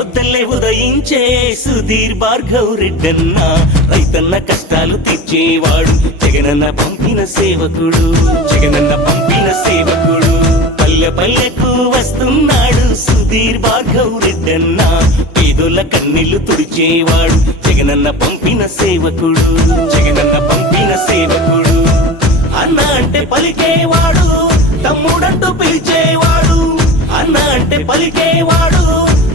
పొద్దల్లే ఉదయించే సుధీర్ భార్గవ్ రెడ్డన్న రైతన్న కష్టాలు తీర్చేవాడు జగనన్న పంపిన సేవకుడు జగనన్న పంపిన సేవకుడు పల్లె పల్లెకు వస్తున్నాడు సుధీర్ భార్గవ్ రెడ్డన్న పేదోళ్ళ కన్నీళ్లు తుడిచేవాడు జగనన్న పంపిన సేవకుడు జగనన్న పంపిన సేవకుడు అన్న అంటే పలికేవాడు తమ్ముడంటూ పిలిచేవాడు అన్న అంటే పలికేవాడు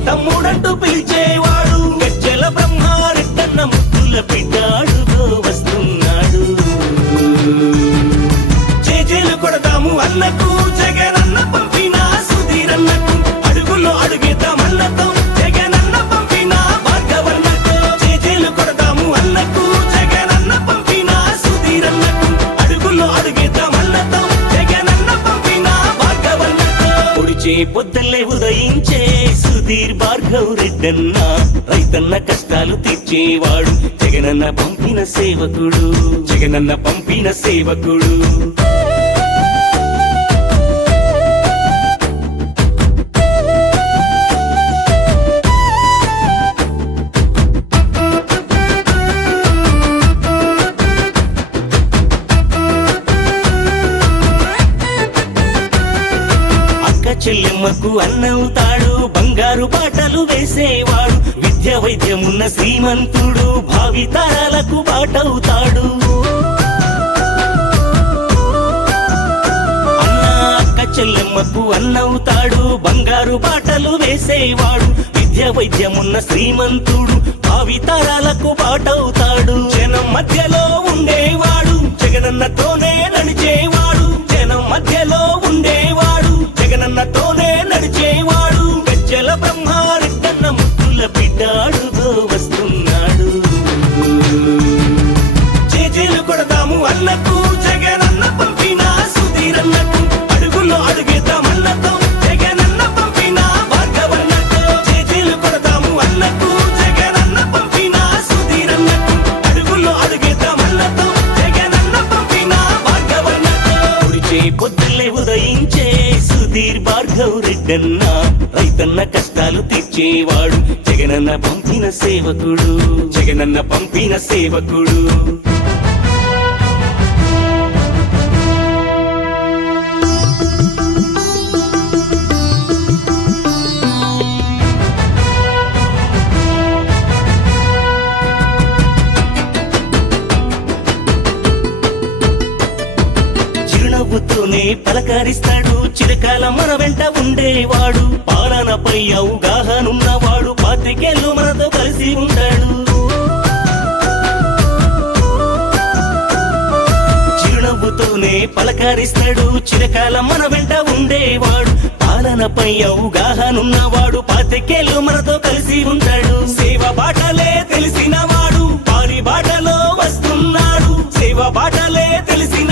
తమ్ముడంటూ పిలిచేవాడు గజ్జల బ్రహ్మారెడ్డన్న ముద్దుల బిడ్డాడుగో వస్తున్నాడు చేజేలు కొడదాము అన్నకు జగనన్న పంపిన సుధీరన్నకు అడుగులో అడుగేద్దామన్నతో జగనన్న పంపిన భార్గవన్నకు చేజేలు కొడదాము అన్నకు జగనన్న పంపిన సుధీరన్నకు అడుగులో అడుగేద్దామన్నతో జగనన్న పంపిన భార్గవన్నకు పొడిచే పొద్దల్లే ఉదయించే సుధీర్ భార్గవ్ రెడ్డన్న రైతన్న కష్టాలు తీర్చేవాడు జగనన్న పంపిన సేవకుడు జగనన్న పంపిన సేవకుడు చెల్లెమ్మకు అన్నవుతాడు బంగారు బాటలు వేసేవాడు విద్య వైద్యమున్న శ్రీమంతుడు భావితరాలకు బాటవుతాడు అన్న అక్క చెల్లెమ్మకు అన్నవుతాడు బంగారు బాటలు వేసేవాడు విద్య వైద్యమున్న శ్రీమంతుడు భావితరాలకు బాటవుతాడు జనం మధ్యలో ఉండేవాడు జగనన్నతోనే నడిచేవాడు జనం మధ్యలో ఉండేవాడు జగనన్నతోనే నడిచేవాడు గజ్జల బ్రహ్మారెడ్డన్న ముద్దుల బిడ్డాడుగో వస్తున్నాడు చేజేలు కొడదాము అన్నకు జగనన్న పంపిన సుధీరన్నకు అడుగులో అడుగేద్దామన్నతో జగనన్న పంపిన భార్గవన్నకు చేజేలు కొడదాము అన్నకు జగనన్న పంపిన సుధీరన్నకు అడుగులో అడుగేద్దామన్నతో జగనన్న పంపిన భార్గవన్నకు పొడిచే పొద్దుల్లే ఉదయించే సుధీర్ భార్గవ్ రెడ్డన్న రైతన్న కష్టాలు తీర్చేవాడు జగనన్న పంపిన సేవకుడు జగనన్న పంపిన సేవకుడు చిరునవ్వుతోనే పలకరిస్తాడు చిరకాల మన వెంట ఉండేవాడు పాలనపై అవగాహనున్నవాడు పాతికేళ్ళు మనతో కలిసి ఉంటాడు చిరునవ్వుతోనే పలకరిస్తాడు చిరకాల మన వెంట ఉండేవాడు పాలనపై అవగాహనున్నవాడు పాతికేళ్ళు మనతో కలిసి ఉంటాడు సేవ బాటలే తెలిసినవాడు వారి బాటలో వస్తున్నాడు సేవ బాటలే తెలిసిన